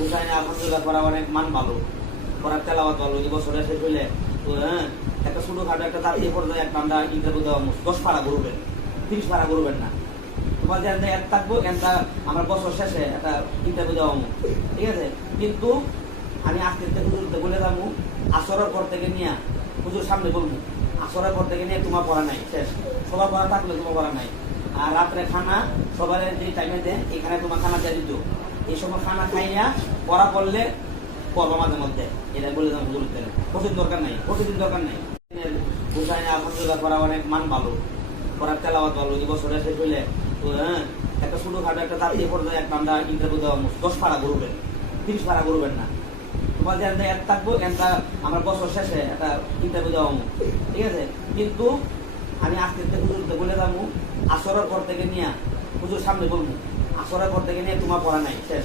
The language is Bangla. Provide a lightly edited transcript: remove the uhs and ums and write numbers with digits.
হুসাইনে আলহামদুলিল্লাহ পড়া অনেক মান ভালো, পড়ার তেলাওয়াত ভালো। এই বছরে শেষ হইলে তো একটা ছোটখাটো একটা জাতীয় পর্যায়ে একটা আমরা ইন্টারভিউ দেওয়া 10 পারা করবেন, 30 পারা করবেন না। তোমার যে এক থাকবো একটা আমরা বছর শেষে একটা ইন্টারভিউ দেওয়া, ঠিক আছে? কিন্তু আমি আজকে হুজুরকে বলে যাবো, আসরের পর থেকে নিয়ে হুজুর সামনে বলবো, আসরের পর থেকে নিয়ে তোমার পড়া নাই শেষ, সবার পড়া থাকলে তোমার পড়া নাই। আর রাত্রে খানা সবার যে টাইমে দেয় এখানে তোমার খানা দিয়ে দিত, এই সময় খানা খাইয়া পড়া পড়লে পড়বা মাঝে মধ্যে, এটা বলে যাবো হুজুর। প্রতিদিন দরকার নাই, প্রতিদিন দরকার নাই। হুসাইনে আলহামদুলিল্লাহ পড়া অনেক মান ভালো, পড়ার তেলাওয়াত ভালো। এই বছরে শেষ হইলে তো একটা ছোটখাটো একটা জাতীয় পর্যায়ে একটা আমরা ইন্টারভিউ দেওয়া 10 পারা করবেন, 30 পারা করবেন না। তোমার যে এক থাকবো একটা আমরা বছর শেষে একটা ইন্টারভিউ দেওয়া, ঠিক আছে? কিন্তু আমি আজকে হুজুরকে বলে যাবো, আসরের পর থেকে নিয়ে হুজুর সামনে বলবো, আসরের পর থেকে নিয়ে তোমার পড়া নাই শেষ,